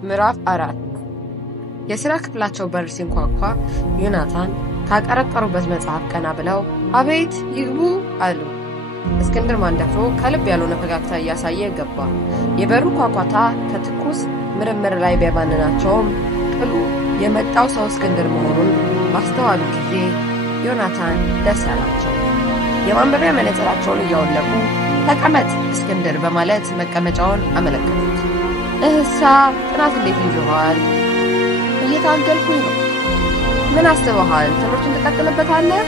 ምዕራፍ 4 የሥራ ክፍላቸው በር ሲንኳኳ ዮናታን ካቀረቀሩበት መጽሐፍ ቀና ብለው አቤት ይግቡ አሉ። እስክንድር ማንደፍሮ ከልብ ያልሆነ ፈገግታ እያሳየ ገባ። የበሩ ኳኳታ ከትኩስ ምርምር ላይ ቢያባንናቸውም ቅሉ የመጣው ሰው እስክንድር መሆኑን ባስተዋሉ ጊዜ ዮናታን ደስ አላቸው። የማንበቢያ መነጽራቸውን እያወለቁ ተቀመጥ እስክንድር በማለት መቀመጫውን አመለከቱት። እህሳ ጥናት እንዴት ይዟል? እየታገልኩኝ ነው። ምን አስበሃል? ትምህርቱን ትቀጥልበታለህ?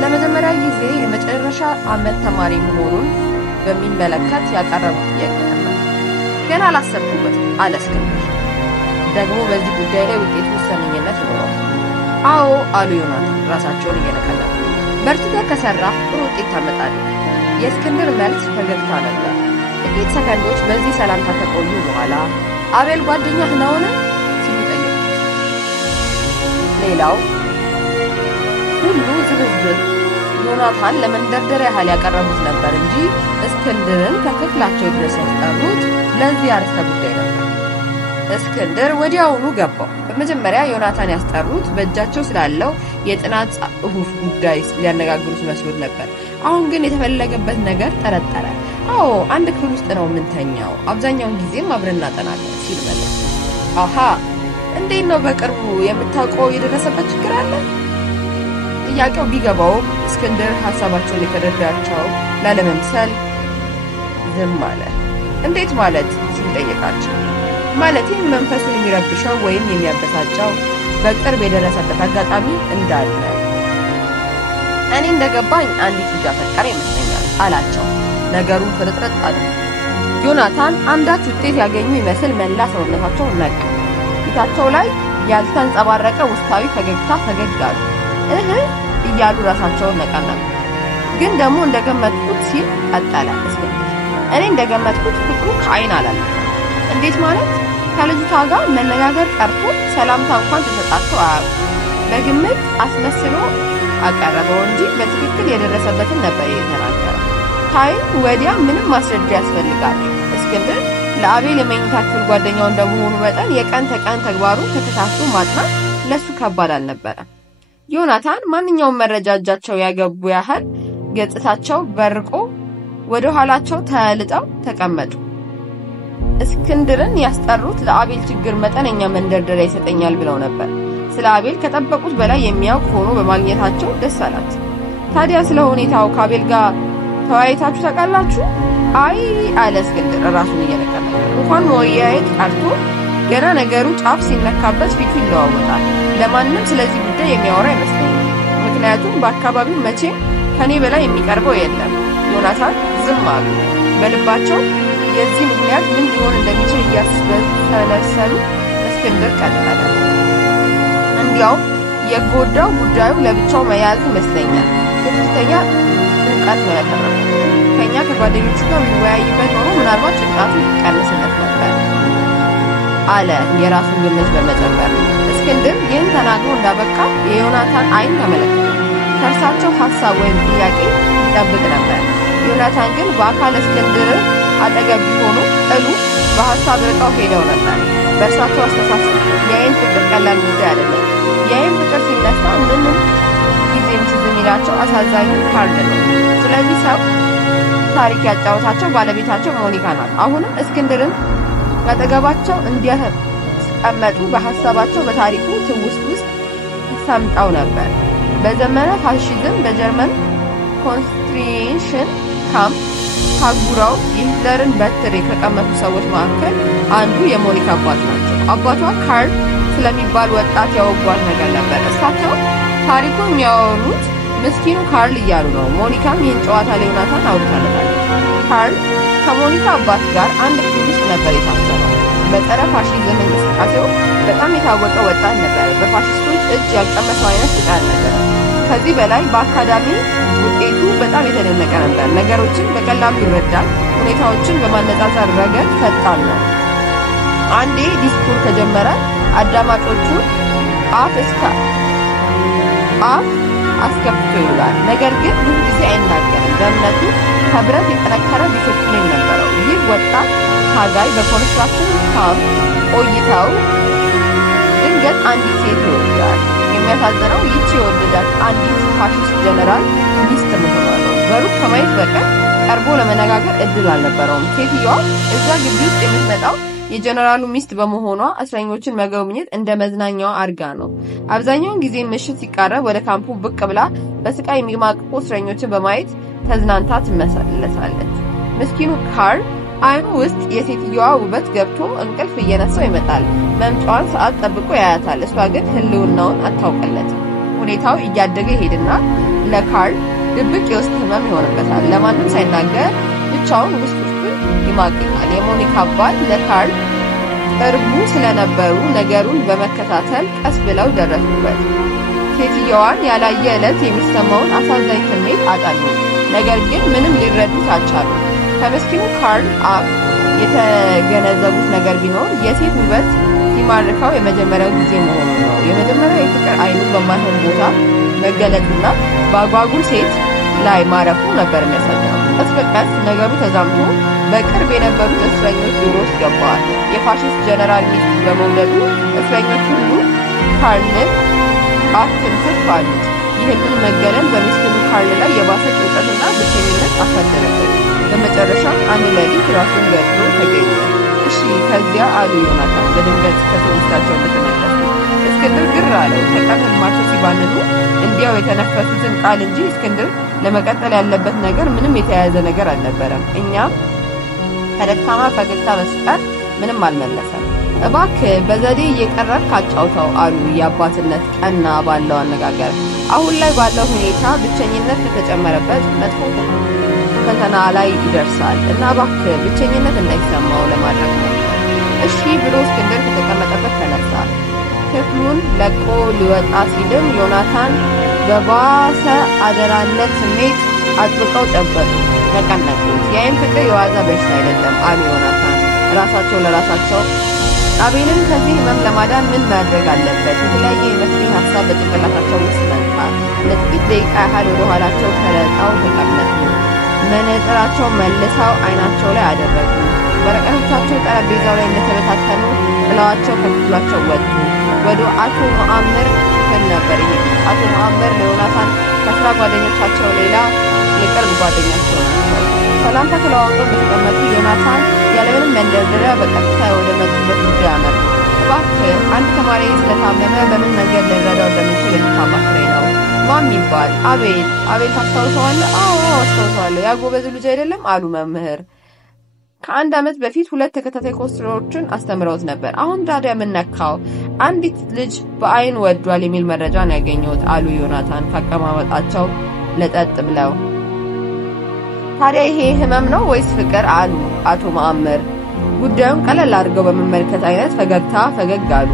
ለመጀመሪያ ጊዜ የመጨረሻ ዓመት ተማሪ መሆኑን በሚመለከት ያቀረቡት ጥያቄ ነበር። ገና አላሰብኩበትም አለ እስክንድር። ደግሞ በዚህ ጉዳይ ላይ ውጤቱ ውሳኔነት ይኖረዋል። አዎ አሉ ዮናታን ራሳቸውን እየነቀነቁ። በርትተህ ከሰራህ ጥሩ ውጤት ታመጣለህ። የእስክንድር መልስ ፈገግታ ነበር። ጥቂት ሰከንዶች በዚህ ሰላምታ ከቆዩ በኋላ አቤል ጓደኛህ ነውን? ሲሉ ጠየቁት። ሌላው ሁሉ ዝብዝብ ዮናታን ለመንደርደሪያ ያህል ያቀረቡት ነበር እንጂ እስክንድርን ከክፍላቸው ድረስ ያስጠሩት ለዚህ አርዕስተ ጉዳይ ነበር። እስክንድር ወዲያውኑ ገባው። በመጀመሪያ ዮናታን ያስጠሩት በእጃቸው ስላለው የጥናት ጽሑፍ ጉዳይ ሊያነጋግሩት መስሎት ነበር። አሁን ግን የተፈለገበት ነገር ጠረጠረ። አዎ አንድ ክፍል ውስጥ ነው የምንተኛው፣ አብዛኛውን ጊዜም አብረን እናጠናለን ሲል መለሰ። አሃ እንዴት ነው በቅርቡ የምታውቀው የደረሰበት ችግር አለ? ጥያቄው ቢገባውም እስክንድር ሐሳባቸውን የተረዳቸው ላለመምሰል ዝም አለ። እንዴት ማለት ሲል ጠየቃቸው። ማለትም መንፈሱን የሚረብሸው ወይም የሚያበሳጨው በቅርብ የደረሰበት አጋጣሚ እንዳለ። እኔ እንደገባኝ አንዲት ልጅ አፈቀረ ይመስለኛል አላቸው። ነገሩን ፍርጥርጥ አለ። ዮናታን አንዳች ውጤት ያገኙ ይመስል መላ ሰውነታቸው ነቃ። ፊታቸው ላይ ያልተንጸባረቀ ውስጣዊ ፈገግታ ፈገግ አሉ። እያሉ ራሳቸውን ነቀነቁ። ግን ደግሞ እንደገመትኩት ሲል ቀጠለ እስክንድር። እኔ እንደገመትኩት ፍቅሩ ከአይን አላለ። እንዴት ማለት? ከልጅቷ ጋር መነጋገር ቀርቶ ሰላምታ እንኳን ተሰጣቸው አያውቁም። በግምት አስመስሎ አቀረበው እንጂ በትክክል የደረሰበትን ነበር የተናገረው። ከአይን ወዲያ ምንም ማስረጃ ያስፈልጋል። እስክንድር ለአቤል የመኝታ ክፍል ጓደኛው እንደመሆኑ መጠን የቀን ተቀን ተግባሩን ተከታትሎ ማጥናት ለሱ ከባድ አልነበረም። ዮናታን ማንኛውም መረጃ እጃቸው ያገቡ ያህል ገጽታቸው በርቆ ወደ ኋላቸው ተልጠው ተቀመጡ። እስክንድርን ያስጠሩት ለአቤል ችግር መጠነኛ መንደርደሪያ ይሰጠኛል ብለው ነበር። ስለ አቤል ከጠበቁት በላይ የሚያውቅ ሆኖ በማግኘታቸው ደስ አላቸው። ታዲያ ስለ ሁኔታው ከአቤል ጋር ተወያይታችሁ ታውቃላችሁ? አይ አለ እስክንድር ራሱን እየነቀነቀ። እንኳን መወያየት ቀርቶ ገና ነገሩ ጫፍ ሲነካበት ፊቱ ይለዋወጣል። ለማንም ስለዚህ ጉዳይ የሚያወራ አይመስለኝም። ምክንያቱም በአካባቢው መቼም ከኔ በላይ የሚቀርበው የለም። ዮናታን ዝም አሉ። በልባቸው የዚህ ምክንያት ምን ሊሆን እንደሚችል እያሰበሰሉ እስክንድር ቀጠለ። እንዲያው የጎዳው ጉዳዩ ለብቻው መያዝ ይመስለኛል። ከፍተኛ ጭንቀት ነው ያደረገው። ከኛ ከጓደኞቹ ጋር ቢወያይበት ኖሮ ምናልባት ጭንቀቱ ይቀንስለት ነበር አለ የራሱን ግምት በመጨመር። እስክንድር ይህን ተናግሮ እንዳበቃ የዮናታን አይን ተመለከተ። ከእርሳቸው ሐሳብ ወይም ጥያቄ ይጠብቅ ነበር። ዮናታን ግን በአካል እስክንድር አጠገብ ቢሆኑ ጥሉ በሐሳብ ርቀው ሄደው ነበር። በእርሳቸው አስተሳሰብ የአይን ፍቅር ቀላል ጉዳይ አይደለም። የአይን ፍቅር ሲነሳ ምንም ጊዜም ትዝ የሚላቸው አሳዛኙ ካርድ ነው። ስለዚህ ሰው ታሪክ ያጫወታቸው ባለቤታቸው ሞኒካ ናት። አሁንም እስክንድርን አጠገባቸው እንዲያስቀመጡ በሐሳባቸው በታሪኩ ትውስት ውስጥ ሰምጠው ነበር። በዘመነ ፋሺዝም በጀርመን ኮንስትሬሽን ካምፕ ታጉረው የሂትለርን በትር ከቀመጡ ሰዎች መካከል አንዱ የሞኒካ አባት ናቸው። አባቷ ካርል ስለሚባል ወጣት ያወጓት ነገር ነበር። እሳቸው ታሪኩን የሚያወሩት ምስኪኑ ካርል እያሉ ነው። ሞኒካም ይህን ጨዋታ ለዮናታን አውርታለታለች። ካርል ከሞኒካ አባት ጋር አንድ ክፍል ውስጥ ነበር የታሰረው። በጸረ ፋሺዝም እንቅስቃሴው በጣም የታወቀ ወጣት ነበር። በፋሺስቶች እጅ ያልቀመሰው አይነት ስቃይ ነበር። ከዚህ በላይ በአካዳሚ ውጤቱ በጣም የተደነቀ ነበር። ነገሮችን በቀላሉ ይረዳል። ሁኔታዎችን በማነጻጸር ረገድ ፈጣን ነው። አንዴ ዲስኩር ከጀመረ አዳማጮቹ አፍ እስከ አፍ አስከፍቶ ይውላል። ነገር ግን ብዙ ጊዜ አይናገርም። በእምነቱ ከብረት የጠነከረ ዲስፕሊን ነበረው። ይህ ወጣት ታጋይ በኮንስትራክሽን ካምፕ ቆይተው ድንገት አንዲት ሴት ይወልዳል። የሚያሳዝነው ይቺ የወለዳት አንዲት ፋሺስት ጀነራል ሚስት መሆኗ ነው። በሩቅ ከማየት በቀር ቀርቦ ለመነጋገር እድል አልነበረውም። ሴትዮዋ እዛ ግቢ ውስጥ የምትመጣው የጀነራሉ ሚስት በመሆኗ እስረኞችን መጎብኘት እንደ መዝናኛዋ አድርጋ ነው። አብዛኛውን ጊዜ ምሽት ሲቃረብ ወደ ካምፑ ብቅ ብላ በስቃይ የሚማቅቁ እስረኞችን በማየት ተዝናንታ ትመለሳለች። ምስኪኑ ካርል አይኑ ውስጥ የሴትዮዋ ውበት ገብቶ እንቅልፍ እየነሳው ይመጣል። መምጫዋን ሰዓት ጠብቆ ያያታል። እሷ ግን ህልውናውን አታውቅለትም። ሁኔታው እያደገ ይሄድና ለካርል ድብቅ የውስጥ ህመም ይሆንበታል። ለማንም ሳይናገር ብቻውን ውስጥ ይማቅቃል። የሞኒካ ባል ለካርል ቅርቡ ስለነበሩ ነገሩን በመከታተል ቀስ ብለው ደረሱበት። ሴትዮዋን ያላየ ዕለት የሚሰማውን አሳዛኝ ስሜት አጣሉ። ነገር ግን ምንም ሊረዱት አልቻሉም። ከምስኪኑ ካርል አፍ የተገነዘቡት ነገር ቢኖር የሴት ውበት ሲማርከው የመጀመሪያው ጊዜ መሆኑ ነው። የመጀመሪያው የፍቅር አይኑ በማይሆን ቦታ መገለጥና በአጓጉል ሴት ላይ ማረፉ ነበር የሚያሳየው። ቀስ በቀስ ነገሩ ተዛምቶ በቅርብ የነበሩት እስረኞች ጆሮ ውስጥ ገባዋል። የፋሺስት ጀነራል ሚስት በመውለዱ እስረኞች ሁሉ ካርልን አትንትፍ አሉት። ይህንን መገለል በምስኪኑ ካርል ላይ የባሰ ጭንቀትና ብቸኝነት አሳደረበት። በመጨረሻም አንድ ሌሊት ራሱን ገድሎ ተገኘ። እሺ ከዚያ አሉ ዮናታን በድንገት ከትውስታቸው እንደተመለሱ። እስክንድር ግር አለው። ከቀን ህልማቸው ሲባንኑ እንዲያው የተነፈሱትን ቃል እንጂ እስክንድር ለመቀጠል ያለበት ነገር ምንም የተያያዘ ነገር አልነበረም። እኛም ከደካማ ፈገግታ በስተቀር ምንም አልመለሰም። እባክህ በዘዴ እየቀረብክ አጫውተው አሉ የአባትነት ቀና ባለው አነጋገር። አሁን ላይ ባለው ሁኔታ ብቸኝነት ከተጨመረበት መጥፎ ፈተና ላይ ይደርሳል እና እባክህ ብቸኝነት እንዳይሰማው ለማድረግ ነው። እሺ ብሎ እስክንድር ከተቀመጠበት ተነሳ። ክፍሉን ለቆ ሊወጣ ሲልም ዮናታን በባሰ አደራነት ስሜት አጥብቀው ጨበጡ፣ ነቀነቁት። የአይን ፍቅር የዋዛ በሽታ አይደለም አሉ ዮናታን ራሳቸው ለራሳቸው። አቤልን ከዚህ ህመም ለማዳን ምን ማድረግ አለበት? የተለያየ የመፍትሄ ሀሳብ በጭንቅላታቸው ውስጥ መጣ። ለጥቂት ደቂቃ ያህል ወደ ኋላቸው ተለጣው ተቀመጡ። መነጽራቸው መልሰው አይናቸው ላይ አደረጉ። ወረቀቶቻቸው ጠረጴዛው ላይ እንደተበታተኑ ጥለዋቸው ከክፍላቸው ወጡ። ወደ አቶ መአምር ክፍል ነበር የሄዱት። አቶ መአምር ለዮናታን ከስራ ጓደኞቻቸው ሌላ የቅርብ ጓደኛቸው ናቸው። ሰላምታ ተለዋውጠው በተቀመጡ ዮናታን ያለምንም መንደርደሪያ በቀጥታ ወደ መጡበት ጉዳይ አመሩ። እባክህ አንድ ተማሪ ስለታመመ በምን መንገድ ልንረዳው እንደምንችል እንድታማክረኝ ነው። ማን ይባል? አቤል ታስታውሰዋለህ? አዎ አስታውሰዋለሁ። ያ ጎበዝ ልጅ አይደለም አሉ መምህር። ከአንድ ዓመት በፊት 2 ተከታታይ ኮርሶችን አስተምረውት ነበር። አሁን ታዲያ ምን ነካው? አንዲት ልጅ በአይን ወዷል የሚል መረጃ ነው ያገኘሁት አሉ ዮናታን ካቀማመጣቸው ለጠጥ ብለው። ታዲያ ይሄ ህመም ነው ወይስ ፍቅር አሉ አቶ መአምር ጉዳዩን ቀለል አድርገው በመመልከት አይነት ፈገግ አሉ።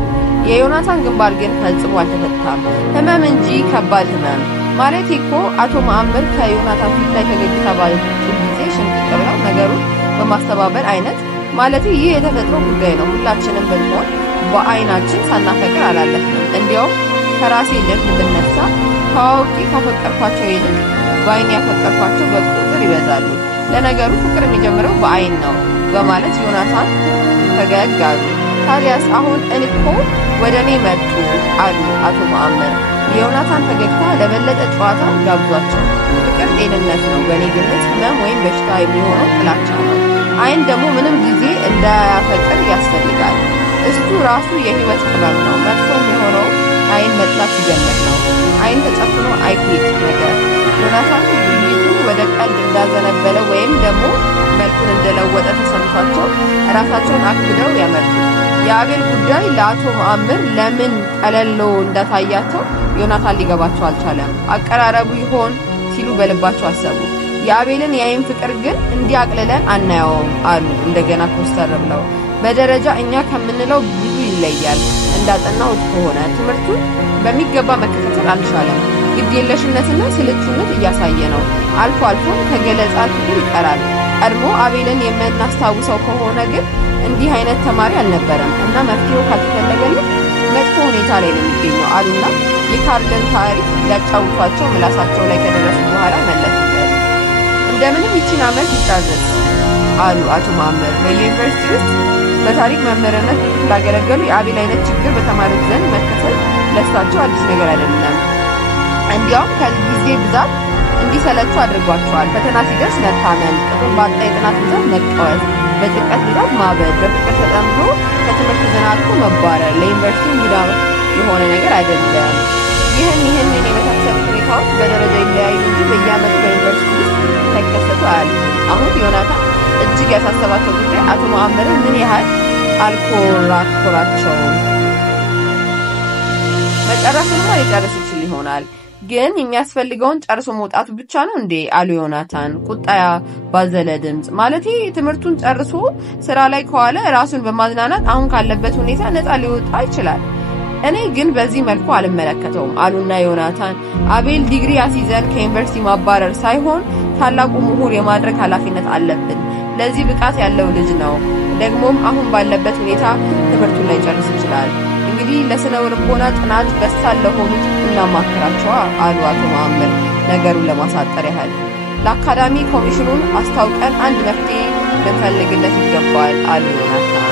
የዮናታን ግንባር ግን ፈጽሞ አልተፈታም። ህመም እንጂ ከባድ ህመም ማለት እኮ አቶ መአምር ከዮናታን ፊት ላይ ፈገግታ ባለች ጊዜ ሽምጥጥ ብለው ነገሩን በማስተባበል አይነት ማለት ይህ የተፈጥሮ ጉዳይ ነው። ሁላችንም ብንሆን በአይናችን ሳናፈቅር አላለፍንም። እንዲያውም ከራሴ ልምድ ብነሳ ታዋቂ ካፈቀርኳቸው ይልቅ በአይን ያፈቀርኳቸው በቁጥር ይበዛሉ። ለነገሩ ፍቅር የሚጀምረው በአይን ነው በማለት ዮናታን ፈገግ አሉ። ታዲያስ አሁን እኮ ወደ እኔ መጡ አሉ አቶ መአምር። የዮናታን ፈገግታ ለበለጠ ጨዋታ ጋብዟቸው። ፍቅር ጤንነት ነው። በእኔ ግምት ህመም ወይም በሽታ የሚሆነው ጥላቻ ነው። አይን ደግሞ ምንም ጊዜ እንዳያፈቅር ያስፈልጋል። እሱ ራሱ የህይወት ቅመም ነው። መጥፎ የሚሆነው አይን መጥላት ሲጀምር ነው። አይን ተጨፍኖ አይኬት ነገር ዮናታን ውይይቱ ወደ ቀልድ እንዳዘነበለ ወይም ደግሞ መልኩን እንደለወጠ ተሰምቷቸው ራሳቸውን አክብደው ያመጡት የአቤል ጉዳይ ለአቶ መአምር ለምን ቀለሎ እንዳታያቸው ዮናታን ሊገባቸው አልቻለም። አቀራረቡ ይሆን ሲሉ በልባቸው አሰቡ። የአቤልን የአይን ፍቅር ግን እንዲያቅልለን አናየውም አሉ እንደገና ኮስተር ብለው። በደረጃ እኛ ከምንለው ብዙ ይለያል። እንዳጠናሁት ከሆነ ትምህርቱን በሚገባ መከታተል አልቻለም። ግዴለሽነትና ስልቹነት እያሳየ ነው። አልፎ አልፎም ከገለጻ ክፍል ይቀራል። ቀድሞ አቤልን የምናስታውሰው ከሆነ ግን እንዲህ አይነት ተማሪ አልነበረም እና መፍትሄው ካልተፈለገለት መጥፎ ሁኔታ ላይ ነው የሚገኘው አሉና የካርልን ታሪክ ሊያጫውቷቸው ምላሳቸው ላይ ከደረሱ በኋላ መለሱበት። እንደምንም ይቺን ዓመት ይታዘዝ አሉ አቶ መአምር። በዩኒቨርሲቲ ውስጥ በታሪክ መምህርነት ስላገለገሉ የአቤል አይነት ችግር በተማሪዎች ዘንድ መከሰት ለእሳቸው አዲስ ነገር አይደለም። እንዲያውም ከጊዜ ብዛት እንዲሰለቹ አድርጓቸዋል። ፈተና ሲደርስ መታመም፣ ቅጡን ባጣ የጥናት ብዛት መቃወስ፣ በጭንቀት ብዛት ማበድ፣ በፍቅር ተጠምዶ ከትምህርት ተዘናግቶ መባረር ለዩኒቨርሲቲው እንግዳ የሆነ ነገር አይደለም። ይህን የመሳሰሉ ሁኔታዎች በደረጃ ይለያዩ እንጂ በየዓመቱ በዩኒቨርሲቲ ውስጥ ተከሰቱ አያልፉም። አሁን ዮናታን እጅግ ያሳሰባቸው ጉዳይ አቶ መአምርን ምን ያህል አልኮራኮራቸውም። መጨረሱንማ ሊጨርስ ይችል ይሆናል፣ ግን የሚያስፈልገውን ጨርሶ መውጣቱ ብቻ ነው እንዴ? አሉ ዮናታን ቁጣ ባዘለ ድምጽ። ማለቴ ትምህርቱን ጨርሶ ስራ ላይ ከዋለ ራሱን በማዝናናት አሁን ካለበት ሁኔታ ነፃ ሊወጣ ይችላል። እኔ ግን በዚህ መልኩ አልመለከተውም አሉና ዮናታን አቤል ዲግሪ አሲዘን ከዩኒቨርሲቲ ማባረር ሳይሆን ታላቁ ምሁር የማድረግ ኃላፊነት አለብን። ለዚህ ብቃት ያለው ልጅ ነው። ደግሞም አሁን ባለበት ሁኔታ ትምህርቱን ላይ ጨርስ ይችላል። እንግዲህ ለስነ ልቦና ጥናት በሳል ለሆኑት እናማክራቸው አሉ አቶ መአምር ነገሩን ለማሳጠር ያህል። ለአካዳሚ ኮሚሽኑን አስታውቀን አንድ መፍትሄ ልንፈልግለት ይገባል አሉ ዮናታን።